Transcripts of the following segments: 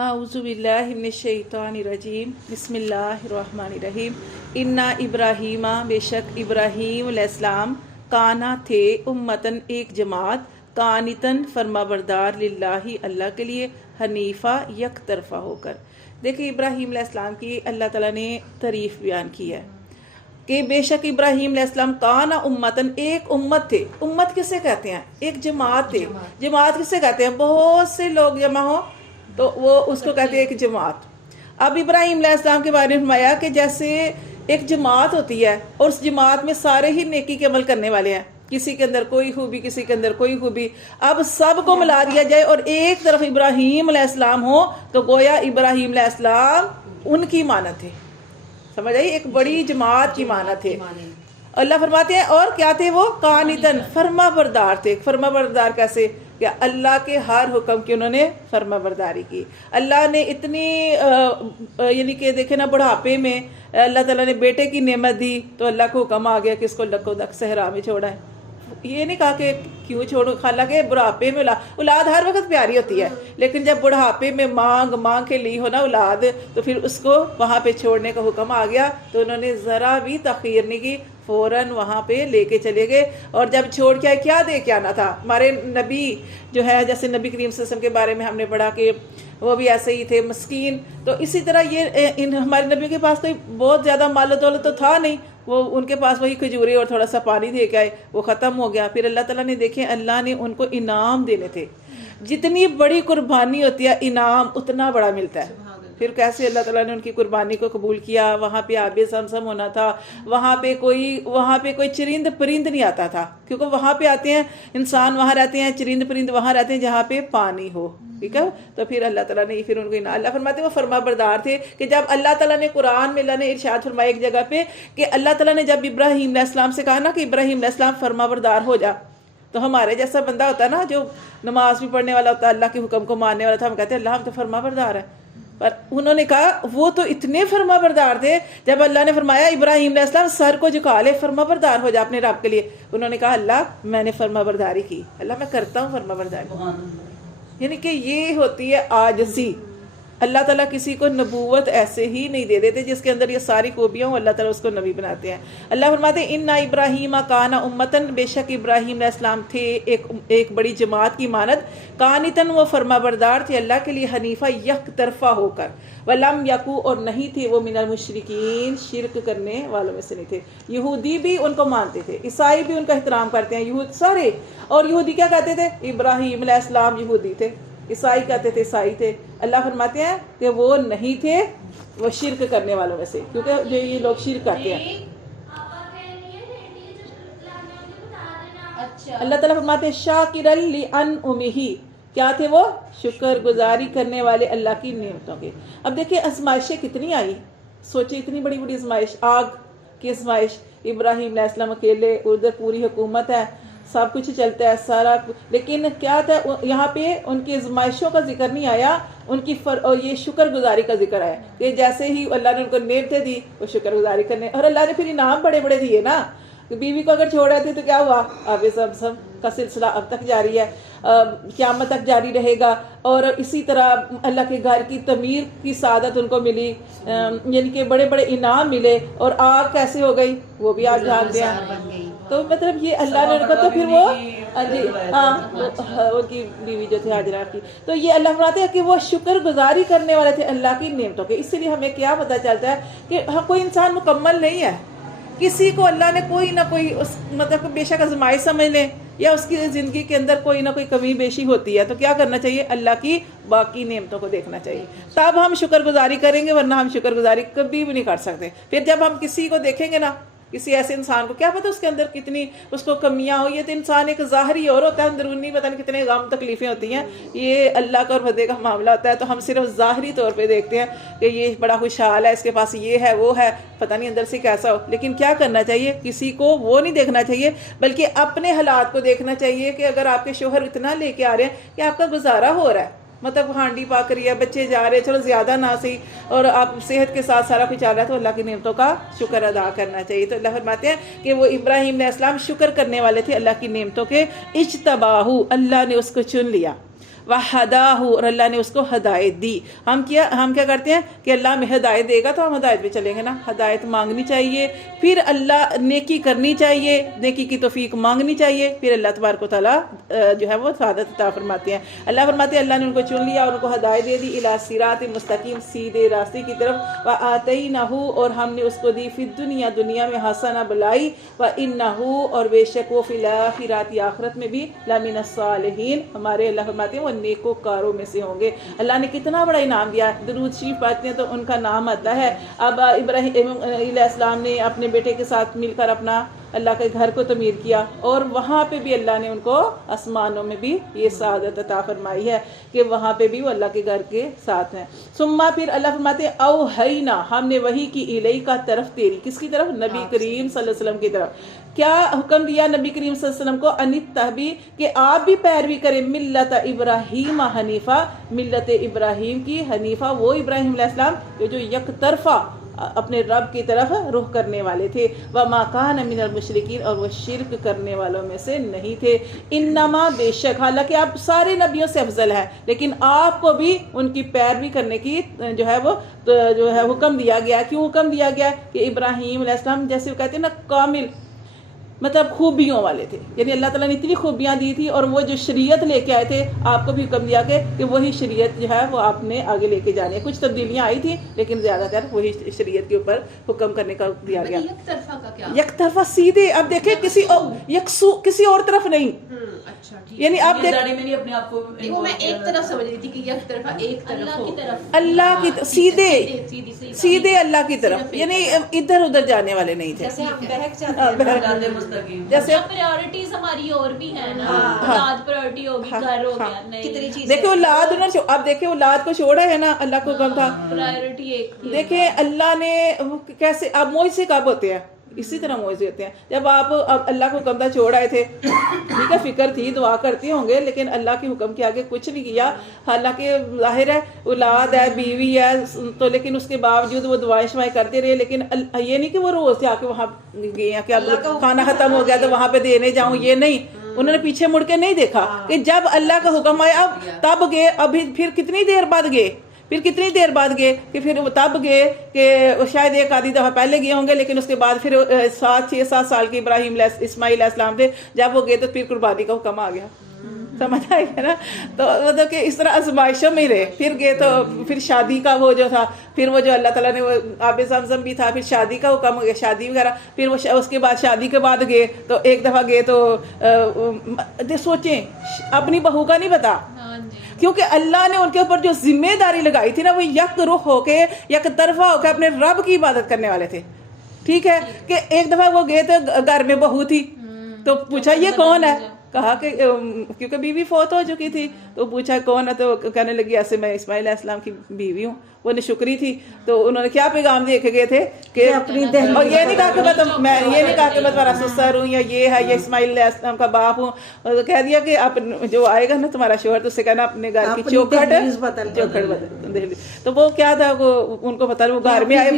आऊज़ुबिल्लाहिमिनश्शैतानिर्रजीम बिस्मिल्लाहिर्रहमानिर्रहीम। इन्ना इब्राहीमा, बेशक इब्राहीम अलैहिस्सलाम, काना थे, उम्मतन एक जमात, कानितन फरमाबरदार, लिल्लाही अल्लाह के लिए, हनीफ़ा यक तरफ़ा होकर। देखिए इब्राहीम अलैहिस्सलाम की अल्लाह ताला ने तारीफ़ बयान की है कि बेशक इब्राहीम अलैहिस्सलाम काना उम्मतन, एक उम्मत थे। उम्मत किसे कहते हैं? एक जमात थे। जमात किसे कहते हैं? बहुत से लोग जमा हो तो वो उसको कहते हैं एक जमात। अब इब्राहीम अलैहिस्सलाम के बारे में फरमाया कि जैसे एक जमात होती है और उस जमात में सारे ही नेकी के अमल करने वाले हैं, किसी के अंदर कोई खूबी, किसी के अंदर कोई खूबी, अब सबको मिला दिया जाए और एक तरफ इब्राहीम अलैहिस्सलाम हो तो गोया इब्राहीम अलैहिस्सलाम उनकी मानत थे। समझ आई? एक बड़ी जमात की मानत थे। अल्लाह फरमाते हैं और क्या थे वो? कानितन, फर्मा बरदार थे। फर्मा बरदार कैसे? क्या अल्लाह के हर हुक्म की उन्होंने फर्मा बरदारी की। अल्लाह ने इतनी यानी कि देखे ना, बुढ़ापे में अल्लाह ताला ने बेटे की नेमत दी तो अल्लाह को हुक्म आ गया कि इसको लको दक सहरा में छोड़ा है। ये नहीं कहा कि क्यों छोड़ो, हालांकि बुढ़ापे में औलाद हर वक्त प्यारी होती है, लेकिन जब बुढ़ापे में मांग के ली हो ना औलाद, तो फिर उसको वहाँ पे छोड़ने का हुक्म आ गया तो उन्होंने ज़रा भी तखीर नहीं की, फ़ौरन वहाँ पे लेके चले गए। और जब छोड़ के आए क्या दे के आना था? हमारे नबी जो है, जैसे नबी करीम सल्लल्लाहु अलैहि वसल्लम के बारे में हमने पढ़ा कि वो भी ऐसे ही थे, मस्कीन। तो इसी तरह ये इन हमारे नबी के पास कोई बहुत ज़्यादा माल दौलत तो था नहीं, वो उनके पास वही खजूरें और थोड़ा सा पानी दे के आए, वो ख़त्म हो गया। फिर अल्लाह ताला ने देखे, अल्लाह ने उनको इनाम देने थे। जितनी बड़ी कुर्बानी होती है इनाम उतना बड़ा मिलता है। फिर कैसे अल्लाह ताला ने उनकी कुर्बानी को कबूल किया। वहाँ पे आबे समसम होना था, वहाँ पे कोई चरिंद परिंद नहीं आता था, क्योंकि वहाँ पे आते हैं इंसान, वहाँ रहते हैं चरिंद परिंद, वहाँ रहते हैं जहाँ पे पानी हो। ठीक है, तो फिर अल्लाह ताला ने फिर उनको अल्लाह फरमाते वो फरमा बरदार थे कि जब अल्लाह ताला ने कुरान में अल्लाह ने इरशाद फरमाया एक जगह पे कि अल्लाह ताला ने जब इब्राहीम अलैहिस्सलाम से कहा ना कि इब्राहीम अलैहिस्सलाम फरमा बरदार हो जा, तो हमारे जैसा बंदा होता है ना जो नमाज भी पढ़ने वाला होता है, अल्लाह के हुक्म को मानने वाला था, हम कहते हैं अल्लाह हम तो फरमा बरदार है। पर उन्होंने कहा वो तो इतने फरमा बरदार थे, जब अल्लाह ने फरमाया इब्राहीम अलैहिस्सलाम सर को झुका ले, फरमा बरदार हो जा अपने रब के लिए, उन्होंने कहा अल्लाह मैंने फरमा बरदारी की, अल्लाह मैं करता हूँ फरमा बरदारी। यानी कि ये होती है आजज़ी। अल्लाह ताला किसी को नबूवत ऐसे ही नहीं दे देते जिसके अंदर ये सारी खूबियाँ हो, अल्लाह ताला उसको नबी बनाते हैं। अल्लाह फरमाते हैं इन्ना इब्राहीम काना उम्मतन, बेशक इब्राहीम अलैहिस्सलाम थे एक बड़ी जमात की मानद, कानितन वो फरमा बरदार थे अल्लाह के लिए, हनीफा यक तरफा होकर, वलम यकू और नहीं थे वो मिनल मुशरिकीन, शिरक करने वालों में से नहीं थे। यहूदी भी उनको मानते थे, ईसाई भी उनका एहतराम करते हैं, यहूद सारे। और यहूदी क्या कहते थे? इब्राहीम अलैहिस्सलाम यहूदी थे, ईसाई कहते थे ईसाई थे। अल्लाह फरमाते हैं कि वो नहीं थे वो शिरक करने वालों में से, क्योंकि जो ये लोग शिरक करते हैं। अल्लाह ताला फरमाते हैं शाकिरल लिअन उमिही, क्या थे वो? शुक्र गुजारी करने वाले अल्लाह की नेमतों के। अब देखिए आजमाइशें कितनी आई, सोचिए इतनी बड़ी बड़ी आजमाइश, आग की आजमाइश, इब्राहीम अलैहिस्सलाम अकेले, उधर पूरी हुकूमत है, सब कुछ चलता है सारा, लेकिन क्या था यहाँ पे उनकी आजमाइशों का जिक्र नहीं आया, उनकी और ये शुक्रगुजारी का जिक्र आया कि जैसे ही अल्लाह ने उनको नेमतें दी वो शुक्रगुजारी करने, और अल्लाह ने फिर इनाम बड़े बड़े दिए ना। बीवी को अगर छोड़ आती तो क्या हुआ? अब सब का सिलसिला अब तक जारी है, क़यामत तक जारी रहेगा। और इसी तरह अल्लाह के घर की तमीर की सादत उनको मिली, यानी कि बड़े बड़े इनाम मिले। और आग कैसे हो गई वो भी आप जानते हैं। तो मतलब ये अल्लाह ने उनको, तो फिर वो उनकी बीवी जो थे हाजरा की, तो ये अल्लाह फरमाते हैं कि वो शुक्र गुजारी करने वाले थे अल्लाह की नेमतों के। इसलिए हमें क्या पता चलता है कि हाँ, कोई इंसान मुकम्मल नहीं है, किसी को अल्लाह ने कोई ना कोई मतलब बेशक आजमाइश समझ लें या उसकी ज़िंदगी के अंदर कोई ना कोई कमी बेशी होती है, तो क्या करना चाहिए? अल्लाह की बाकी नेमतों को देखना चाहिए, तब हम शुक्रगुजारी करेंगे, वरना हम शुक्रगुजारी कभी भी नहीं कर सकते। फिर जब हम किसी को देखेंगे ना, किसी ऐसे इंसान को, क्या पता उसके अंदर कितनी उसको कमियां हो, ये तो इंसान एक ज़ाहरी और होता है, अंदरूनी पता नहीं कितने गम तकलीफ़ें होती हैं। ये अल्लाह का और बंदे का मामला होता है, तो हम सिर्फ ज़ाहरी तौर पे देखते हैं कि ये बड़ा खुशहाल है, इसके पास ये है वो है, पता नहीं अंदर से कैसा हो। लेकिन क्या करना चाहिए? किसी को वो नहीं देखना चाहिए, बल्कि अपने हालात को देखना चाहिए कि अगर आपके शोहर इतना लेके आ रहे हैं कि आपका गुजारा हो रहा है, मतलब हांडी पाक रही है, बच्चे जा रहे हैं, चलो ज़्यादा ना सही, और आप सेहत के साथ सारा कुछ चल रहा है, तो अल्लाह की नेमतों का शुक्र अदा करना चाहिए। तो अल्लाह फरमाते हैं कि वो इब्राहीम अलैहिस्सलाम शुक्र करने वाले थे अल्लाह की नेमतों के। इज्तबाहू, अल्लाह ने उसको चुन लिया। वहदाहु, और अल्लाह ने उसको हदायत दी। हम क्या करते हैं कि अल्लाह में हदायत देगा तो हम हदायत पे चलेंगे ना। हदायत मांगनी चाहिए, फिर अल्लाह नेकी करनी चाहिए, नेकी की तौफीक मांगनी चाहिए, फिर अल्लाह तबारक व तआला जो है वो सादत अता फरमाते हैं। अल्लाह फरमाते हैं अल्लाह ने उनको चुन लिया और उनको हदायत दे दी इला सिरात मुस्तकीम, सीधे रास्ते की तरफ। व आतैनाहु, और हमने उसको दी फिर दुनिया में हसना भलाई, व इन्नहु, और बेशक वो फिल आखिरात, आखिरत में भी लमिनस सालिहीन, हमारे अल्लाह फरमाते हैं वो नेकोकारों में से होंगे। अल्लाह ने कितना बड़ा इनाम दिया। दुरूद शरीफ पढ़ते हैं तो उनका नाम आता है। अब इब्राहीम अलैहिस्सलाम ने अपने बेटे के साथ मिलकर अपना अल्लाह के घर को तमीर किया, और वहाँ पे भी अल्लाह ने उनको आसमानों में भी ये सादत अता फरमाई है कि वहाँ पे भी वो अल्लाह के घर के साथ हैं। सुम्मा, फिर अल्लाह फरमाते हैं औहैना, हमने वही की इलई का तरफ तेरी, किसकी तरफ? नबी करीम सल्लल्लाहु अलैहि वसल्लम की तरफ। क्या हुक्म दिया नबी करीम सल्लल्लाहु अलैहि वसल्लम को? अनित तहबी, कि आप भी पैरवी करें मिल्लत इब्राहीम हनीफा, मिल्लत इब्राहीम की। हनीफा वो इब्राहीम अलैहिस्सलाम जो एक तरफा अपने रब की तरफ रुख करने वाले थे। व माकान मिनल मुशरिकीन, और वो शिरक करने वालों में से नहीं थे। इन्नमा, बेशक, हालांकि आप सारे नबियों से अफजल है, लेकिन आपको भी उनकी पैरवी करने की जो है वो जो है हुक्म दिया गया। क्यों हुक्म दिया गया? कि इब्राहीम अलैहिस्सलाम जैसे वो कहते हैं ना कामिल, मतलब खूबियों वाले थे, यानी अल्लाह ताला ने इतनी खूबियाँ दी थी, और वो जो शरीयत लेके आए थे आपको भी हुक्म दिया कि वही शरीयत जो है वो आपने आगे लेके जानी है। कुछ तब्दीलियाँ आई थी लेकिन ज़्यादातर वही शरीयत के ऊपर हुक्म करने का दिया गया। एक तरफा सीधे, अब देखे किसी और तरफ नहीं। अच्छा, यानी आप देख, अपने आप को वो मैं एक तरफ समझ रही थी कि एक तरफा, एक तरफ अल्लाह की सीधे अल्लाह की तरफ, यानी इधर उधर जाने वाले नहीं थे। जैसे हम बहक जाते हैं, जैसे प्रायोरिटीज हमारी और भी है ना, औलाद प्रायोरिटी होगी, घर हो गया, नहीं कितनी चीजें। देखिए औलाद उन्होंने, अब देखिए औलाद को छोड़ा है ना, अल्लाह को कम था, प्रायोरिटी एक थी। देखिए अल्लाह ने कैसे, अब मोइज़े कब होते हैं? इसी तरह मोइज़े होते हैं जब आप अब अल्लाह को हुक्म था छोड़ आए थे, ठीक है, फिक्र थी, दुआ करते होंगे, लेकिन अल्लाह के हुक्म के आगे कुछ नहीं किया। हालांकि जाहिर है औलाद है, बीवी है, तो लेकिन उसके बावजूद वो दुआएं शवाएं करते रहे। लेकिन ये नहीं कि वो रोज जाके वहाँ गए हैं कि अब खाना खत्म हो गया तो वहाँ पे देने जाऊँ, ये नहीं। उन्होंने पीछे मुड़ के नहीं देखा कि जब अल्लाह का हुक्म आया अब तब गए। अभी फिर कितनी देर बाद गए, कि फिर वो तब गए कि शायद एक आधी दफ़ा पहले गए होंगे, लेकिन उसके बाद फिर 6-7 साल के इब्राहीम इस्माइल अलैहिस्सलाम थे, जब वो गए तो फिर कुर्बानी का हुक्म आ गया। समझ आएगा ना? तो मतलब कि इस तरह आजमाइशों में रहे। फिर गए तो फिर शादी का वो जो था, फिर वो जो अल्लाह ताला ने वो आबे ज़मज़म भी था, फिर शादी का हुक्म हो गया, शादी वगैरह। फिर वो उसके बाद शादी के बाद गए तो एक दफ़ा गए तो सोचें अपनी बहू का नहीं पता, क्योंकि अल्लाह ने उनके ऊपर जो जिम्मेदारी लगाई थी ना, वो यक रुख होके एक तरफा होके अपने रब की इबादत करने वाले थे। ठीक है, कि एक दफ़ा वो गए तो घर में बहू थी, तो पूछा ये कौन है? कहा कि क्योंकि बीवी फौत हो चुकी थी, तो पूछा कौन है, तो कहने लगी ऐसे मैं इस्माइल अलैहिस्सलाम की बीवी हूँ। वो निशुक्री थी, तो उन्होंने क्या पैगाम दे के गए थे कि अपनी दहलीज, और ये नहीं कहा कि मैं ये नहीं कहा कि मैं तुम्हारा ससुर हूँ या ये है, ये इस्माइल अलैहिस्सलाम का बाप हूँ। तो कह दिया कि आप जो आएगा ना तुम्हारा शोहर, तो उससे कहना अपने घर की चौखट बदल। तो वो क्या था, वो उनको पता, वो घर में आए,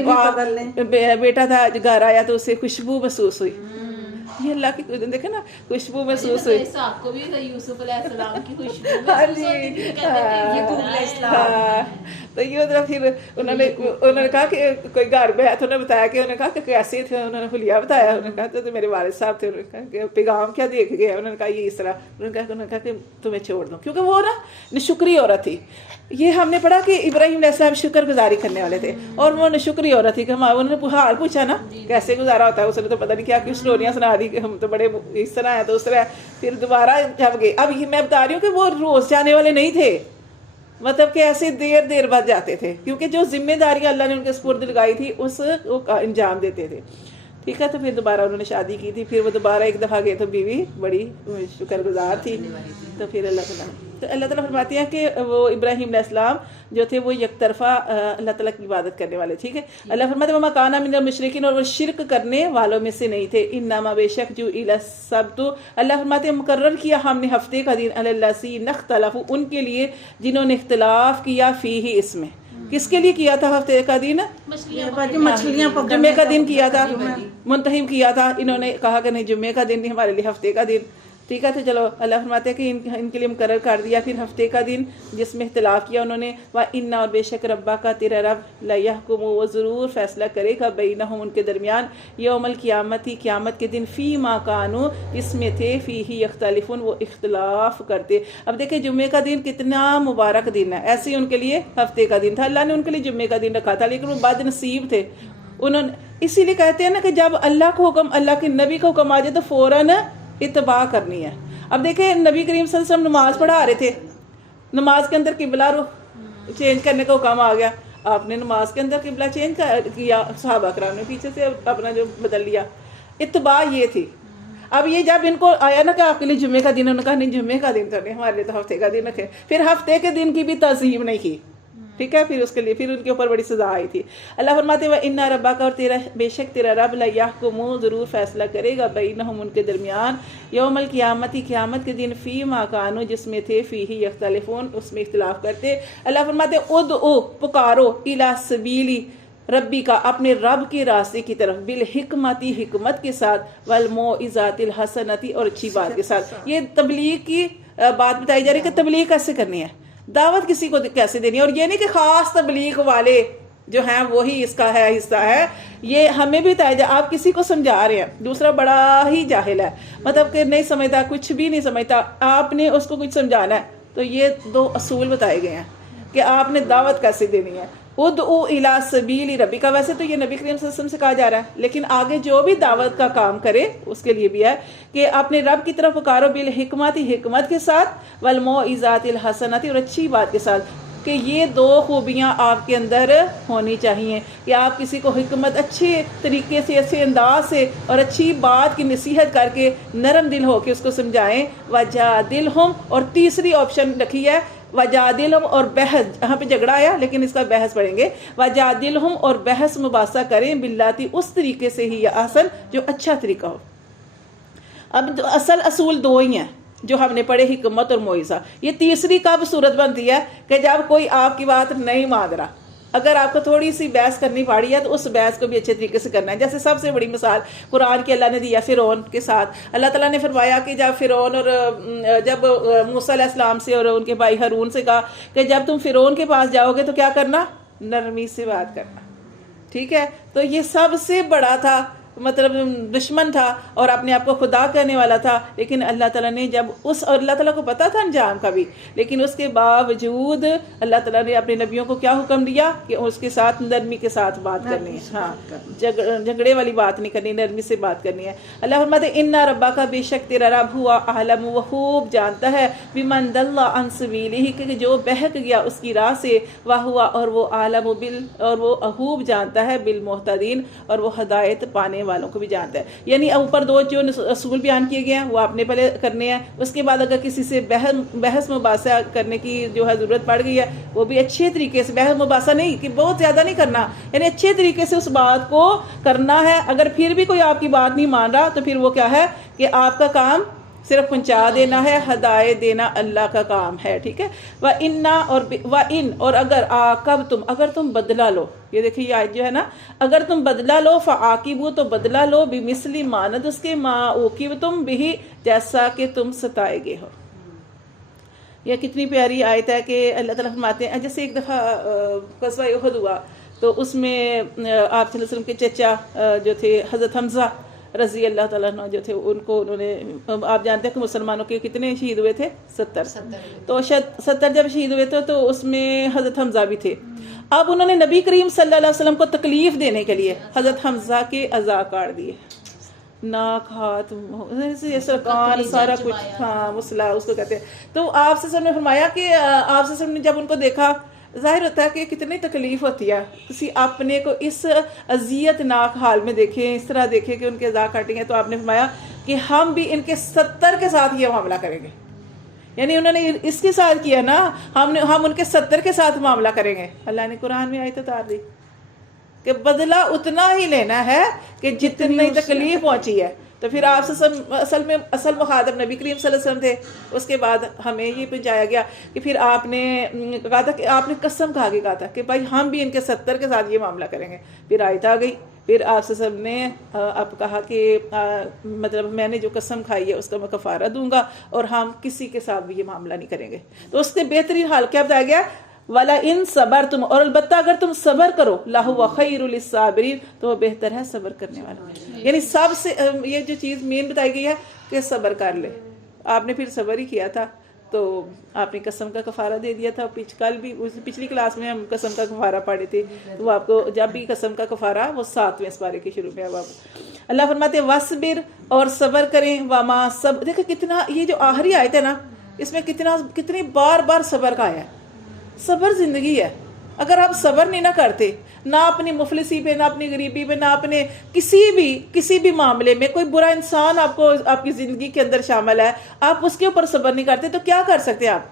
बेटा था घर आया तो उससे खुशबू महसूस हुई। ये अल्लाह की देखे ना, खुशबू महसूस हुई। आपको भी यूसुफ अलैहिस्सलाम की खुशबू महसूस होती थी, कहते थे। तो ये उधर फिर उन्होंने कहा कि कोई घर में है, तो उन्होंने बताया कि उन्होंने कहा कि कैसे थे, उन्होंने हुलिया बताया। उन्होंने कहा तो मेरे वालिद साहब थे। उन्होंने कहा कि पैगाम क्या देख गए? उन्होंने कहा ये इस तरह। उन्होंने कहा कि तुम्हें छोड़ दूँ, क्योंकि वो ना निशुक्री औरत थी। ये हमने पढ़ा कि इब्राहीम अलैहिस्सलाम शुक्रगुजारी करने वाले थे, और वो निशुक्री औरत थी। कि उन्होंने हाल पूछा ना कैसे गुजारा होता है, उसने तो पता नहीं क्या क्या स्टोरियाँ सुना दी कि हम तो बड़े इस तरह है तो उस तरह। फिर दोबारा जब गए, अब ये मैं बता रही हूँ कि वो रोज जाने वाले नहीं थे, मतलब कि ऐसे देर बाद जाते थे, क्योंकि जो जिम्मेदारी अल्लाह ने उनके सुपुर्द लगाई थी उस वो अंजाम देते थे। ठीक है, तो फिर दोबारा उन्होंने शादी की थी। फिर वो दोबारा एक दफ़ा गए तो बीवी बड़ी शुक्रगुजार थी। तो फिर अल्लाह ताला फरमाते हैं कि वो इब्राहीम अलैहिस्सलाम जो थे वो एक तरफा अल्लाह ताला की इबादत करने वाले। ठीक है, अल्लाह फरमाते हैं वमा काना मिनल मुशरिकीन, और वो शिरक करने वालों में से नहीं थे। इन्नमा, बेशक, जो इला सब, तो अल्लाह फरमाते हैं मुकर्रर किया हमने हफ्ते का दिन अलल्लासी नख्तलफु, उनके लिए जिन्होंने इख्तिलाफ किया फीही, इसमें। किसके लिए किया था हफ्ते का दिन? मछलियाँ जुम्मे का दिन किया था, मुंतहिब किया था। इन्होंने कहा कि नहीं जुम्मे का दिन नहीं, हमारे लिए हफ्ते का दिन। ठीक है। तो चलो अल्लाह फरमाते हैं कि इनके लिए मुकर्रर कर दिया फिर हफ्ते का दिन जिसमें इख्तिलाफ़ किया उन्होंने। व इन्ना और बेशक रब्बा का तेरा रब ला यहकुमु वो ज़रूर फ़ैसला करेगा बैनहुम उनके दरमियान यौमल क़ियामती क़ियामत के दिन फ़ी मा कानू इसमें थे फ़ी ही यख्तलिफुन वो इख्तिलाफ़ करते। अब देखिए जुम्मे का दिन कितना मुबारक दिन है, ऐसे ही उनके लिए हफ्ते का दिन था। अल्लाह ने उनके लिए जुम्मे का दिन रखा था लेकिन वो बदनसीब थे। उन्होंने इसीलिए कहते हैं ना कि जब अल्लाह को हुक्म अल्लाह के नबी का हुक्म आ जाए तो फ़ौरन इत्तबा करनी है। अब देखिए नबी करीम सल्लल्लाहु अलैहि वसल्लम नमाज पढ़ा रहे थे, नमाज के अंदर किबला रुख चेंज करने का हुक्म आ गया, आपने नमाज के अंदर किबला चेंज किया, सहाबा कराम ने पीछे से अपना जो बदल लिया। इत्तबा ये थी। अब ये जब इनको आया ना कि आपके लिए जुम्मे का दिन, उन्होंने कहा नहीं जुम्मे का दिन तो नहीं, हमारे लिए तो हफ्ते का दिन रखे। फिर हफ्ते के दिन की भी तज़ीम नहीं की, ठीक है। फिर उसके लिए फिर उनके ऊपर बड़ी सजा आई थी। अल्लाह फरमाते व इन्ना रब्बा का और तेरा बेशक तेरा रब ला यहकुमु ज़रूर फ़ैसला करेगा बैनहुम उनके दरमियान यौमल क़ियामती क़ियामत के दिन फ़ी मा कानू जिसमें थे फ़ी ही यख्तलिफून उसमें इख्तिलाफ़ करते। अल्लाह फरमाते उदउ पुकारो इला सबीली रब्बी का अपने रब के रास्ते की तरफ बिल हिकमती हिकमत के साथ वल मौइज़ातिल हसनती और अच्छी बात के साथ। ये तबलीग की बात बताई जा रही है कि तबलीग कैसे करनी है, दावत किसी को कैसे देनी है। और ये नहीं कि ख़ास तबलीग वाले जो हैं वही इसका है हिस्सा है, ये हमें भी बताया जाए। आप किसी को समझा रहे हैं, दूसरा बड़ा ही जाहिल है, मतलब कि नहीं समझता, कुछ भी नहीं समझता, आपने उसको कुछ समझाना है तो ये दो असूल बताए गए हैं कि आपने दावत कैसे देनी है। उदउ इला सबीली रब्बी का वैसे तो ये नबी करीम सल्लल्लाहु अलैहि वसल्लम से कहा जा रहा है, लेकिन आगे जो भी दावत का काम करे उसके लिए भी है कि अपने रब की तरफ पुकारो बिल हिकमती हिकमत के साथ वल मौइज़ातिल हसनती और अच्छी बात के साथ। कि ये दो खूबियाँ आपके अंदर होनी चाहिए कि आप किसी को हिकमत अच्छे तरीके से अच्छे अंदाज से और अच्छी बात की नसीहत करके नरम दिल हो के उसको समझाएं। वजादिलहुम और तीसरी ऑप्शन रखी है वजादिलहुम और बहस, यहाँ पे झगड़ा आया लेकिन इसका बहस पढ़ेंगे। वजादिलहुम और बहस मुबासा करें बिल्लाती उस तरीके से ही आसन जो अच्छा तरीका हो। अब असल असूल दो ही हैं जो हमने पढ़े, हिकमत और मोइज़ा। ये तीसरी कब सूरत बनती है कि जब कोई आपकी बात नहीं मान रहा, अगर आपको थोड़ी सी बहस करनी पड़ी है तो उस बहस को भी अच्छे तरीके से करना है। जैसे सबसे बड़ी मिसाल कुरान की अल्लाह ने दिया फ़िरौन के साथ। अल्लाह ताला ने फरमाया कि जब फ़िरौन और जब मूसा अलैहिस्सलाम से और उनके भाई हारून से कहा कि जब तुम फ़िरौन के पास जाओगे तो क्या करना, नरमी से बात करना, ठीक है। तो ये सबसे बड़ा था, मतलब दुश्मन था और अपने आप को खुदा कहने वाला था। लेकिन अल्लाह ताला ने जब उस, और अल्लाह ताला को पता था अंजाम का भी, लेकिन उसके बावजूद अल्लाह ताला ने अपने नबियों को क्या हुक्म दिया कि उसके साथ नरमी के साथ बात करनी है। हाँ, झगड़े वाली बात नहीं करनी, नरमी से बात करनी है। अल्लाह फरमाते इन्ना रब्बा का बेशक तेरा रब हुआ आलम वो खूब जानता है बिमन दल्ला अन सबीलिही कि जो बहक गया उसकी राह से, वह हुआ और वो आलम बिल और वो खूब जानता है बिल मोहतदीन और वो हदायत पाने वालों को भी जानता है। यानी ऊपर दो जो असूल बयान किए गए हैं वो आपने पहले करने हैं, उसके बाद अगर किसी से बहस मुबासा करने की जो है ज़रूरत पड़ गई है वो भी अच्छे तरीके से, बहस मुबासा नहीं कि बहुत ज़्यादा नहीं करना, यानी अच्छे तरीके से उस बात को करना है। अगर फिर भी कोई आपकी बात नहीं मान रहा तो फिर वो क्या है कि आपका काम सिर्फ पहुंचा देना है, हदायत देना अल्लाह का काम है, ठीक है। व इन्ना और व इन और अगर आकब तुम, अगर तुम बदला लो, ये देखिए ये आयत जो है ना, अगर तुम बदला लो फ़आकिबू तो बदला लो बिमिस्ली मानद उसके माऊकिब तुम बिही जैसा कि तुम सताए गए हो। यह कितनी प्यारी आयत है कि अल्लाह ताला फरमाते हैं, जैसे एक दफ़ा ग़ज़वा उहद हुआ तो उसमें आप सल्लल्लाहु अलैहि वसल्लम के चचा जो थे हज़रत हमज़ा रज़ी अल्लाह ताला अन्हु जो थे उनको उन्होंने, आप जानते हैं कि मुसलमानों के कितने शहीद हुए थे, 70। तो 70 जब शहीद हुए थे तो उसमें हज़रत हमज़ा भी थे। अब उन्होंने नबी करीम सल्लल्लाहु अलैहि वसल्लम को तकलीफ़ देने के लिए हज़रत हमज़ा के अज़ा काट दिए, नाक हाथ कान सारा कुछ, हाँ मुसला उसको कहते हैं। तो आपसे सर ने फरमाया कि आपसे सर ने जब उनको देखा, जाहिर होता है कि कितनी तकलीफ़ होती है किसी अपने को इस अजियतनाक हाल में देखें, इस तरह देखें कि उनके अज़ा काटेंगे। तो आपने फरमाया कि हम भी इनके 70 के साथ ये मामला करेंगे, यानी उन्होंने इसके साथ किया ना, हम उनके 70 के साथ मामला करेंगे। अल्लाह ने कुरान में आयत उतार दी कि बदला उतना ही लेना है कि जितनी तकलीफ पहुंची है। तो फिर आप असल मुखातब नबी करीम सल्लल्लाहु अलैहि वसल्लम थे। उसके बाद हमें ये पहुँचाया गया कि फिर आपने कहा था कि आपने कसम खा के कहा था कि भाई हम भी इनके 70 के साथ ये मामला करेंगे। फिर आयत आ गई फिर आप सब ने आप कहा कि मतलब मैंने जो कसम खाई है उसका मैं कफारा दूंगा और हम किसी के साथ भी ये मामला नहीं करेंगे। तो उसके बेहतरीन हाल क्या बताया गया, वाला इन सबर तुम, और अलबत्ता अगर तुम सबर करो लाहु व खैरुल लिस्साबिरीन, तो वो बेहतर है सबर करने वाला। यानी सबसे ये जो चीज़ मेन बताई गई है कि सबर कर ले। आपने फिर सबर ही किया था तो आपने कसम का कफारा दे दिया था। कल भी उस पिछली क्लास में हम कसम का कफारा पढ़े थे, तो आपको जब भी कसम का कफारा वो 7वें पारे के शुरू में। अब अल्लाह फरमाते वस्बिर, और सबर करें, वमा सब। देखो कितना ये जो आखिरी आयत है ना, इसमें कितनी बार बार सबर का आया है। सबर जिंदगी है। अगर आप सबर नहीं ना करते, ना अपनी मुफलिसी पे, ना अपनी गरीबी पे, ना अपने किसी भी मामले में कोई बुरा इंसान आपको आपकी जिंदगी के अंदर शामिल है, आप उसके ऊपर सबर नहीं करते तो क्या कर सकते आप?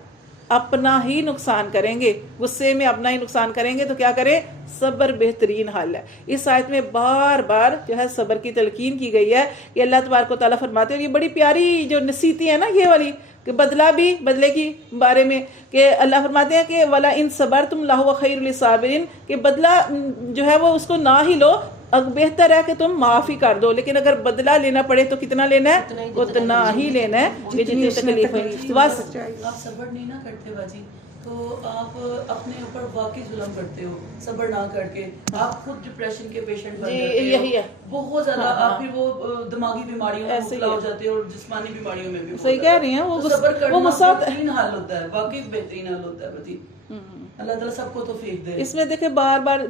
अपना ही नुकसान करेंगे, गुस्से में अपना ही नुकसान करेंगे। तो क्या करें? सब्र बेहतरीन हल है। इस आयत में बार बार जो है सब्र की तलकीन की गई है कि अल्लाह तबारक व तआला फरमाते हैं, ये बड़ी प्यारी जो नसीहतें है ना ये वाली, कि बदले की बारे में कि अल्लाह फरमाते हैं कि वला इन सबर तुम लाहु खैरुल लिस्साबिरीन, कि बदला जो है वो उसको ना ही लो, बेहतर है कि तुम माफ़ी कर दो। लेकिन अगर बदला लेना पड़े तो कितना लेना है? उतना ही लेना है कि जितनी तकलीफ है। बस आप सब्र नहीं ना करते बाजी, तो आप अपने ऊपर वाकई जुल्म करते हो सब्र ना करके। आप खुद डिप्रेशन के पेशेंट बन जाते हो, यही है बहुत ज्यादा। आप फिर वो दिमागी बीमारियों में ऐसे ही मुबतला हो है। जाते हो और जिस्मानी बीमारियों में भी। सही कह रही हैं वो, तो सब्र करना वो गुस्सा बेहतरीन हाल होता है, वाकई बेहतरीन हाल होता है बदी। अल्लाह ताला सबको तौफीक दे। इसमें देखे बार बार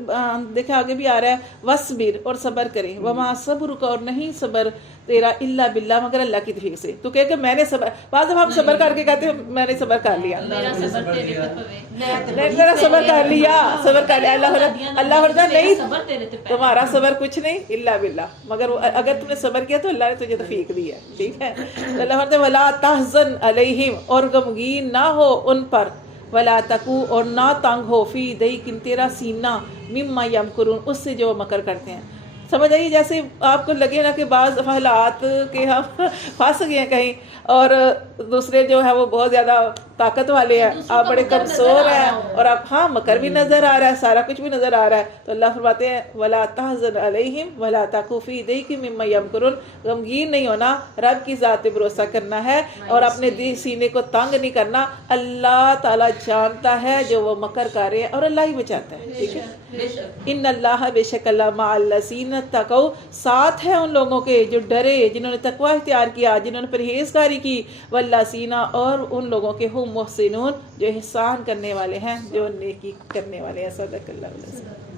देखे आगे भी आ रहा है वस्बिर, और सबर करें, वमा सब्र का, और नहीं सबर तेरा इल्ला बिल्ला, मगर अल्लाह की तौफीक से। तो कह के मैंने सबर, बाद जब हम सबर करके कहते हैं मैंने सबर कर लिया, मेरा सबर तेरे पे पवे, नहीं मेरा सबर कर लिया, सबर कर लिया। अल्लाह फरमाता नहीं सबर तेरे पे तुम्हारा सबर कुछ नहीं इल्ला बिल्ला, मगर अगर तुमने सबर किया तो अल्लाह ने तुझे तौफीक दी है। ठीक है। तो अल्लाह फरमाता वला तहज़न अलैहिम, और गमगीन ना हो उन पर, वला तकू, और ना तंग हो, फी दईकिन तेरा सीना, मिम्मा यमकुरून, उससे जो मकर करते हैं। समझ आइए, जैसे आपको लगे ना कि बाज़ हालात के हम फंस गए हैं कहीं, और दूसरे जो है वो बहुत ज़्यादा ताकत वाले हैं, आप बड़े कमज़ोर हैं, और आप हाँ मकर भी नज़र आ रहा है, सारा कुछ भी नज़र आ रहा है। तो अल्लाह फरमाते हैं वला तहज़न अलैहिम वला तकू फी दैकिम मिम्मा यमकुरून, गमगीन नहीं होना, रब की ज़ात पे भरोसा करना है और अपने दिल सीने को तंग नहीं करना। अल्लाह ताला जानता है जो वो मकर कर रहे हैं और अल्लाह ही बचाता है। ठीक है। इन अल्लाह बेशक अल्लाह मअल्लज़ीना तक़ौ, साथ है उन लोगों के जो डरे, जिन्होंने तकवा इख्तियार किया, जिन्होंने परहेजगारी की, वल्लज़ीना, और उन लोगों के हुम मुहसिनून, जो एहसान करने वाले हैं, जो नेकी करने वाले हैं। सदक़ल्लाहु अलैहि वसल्लम।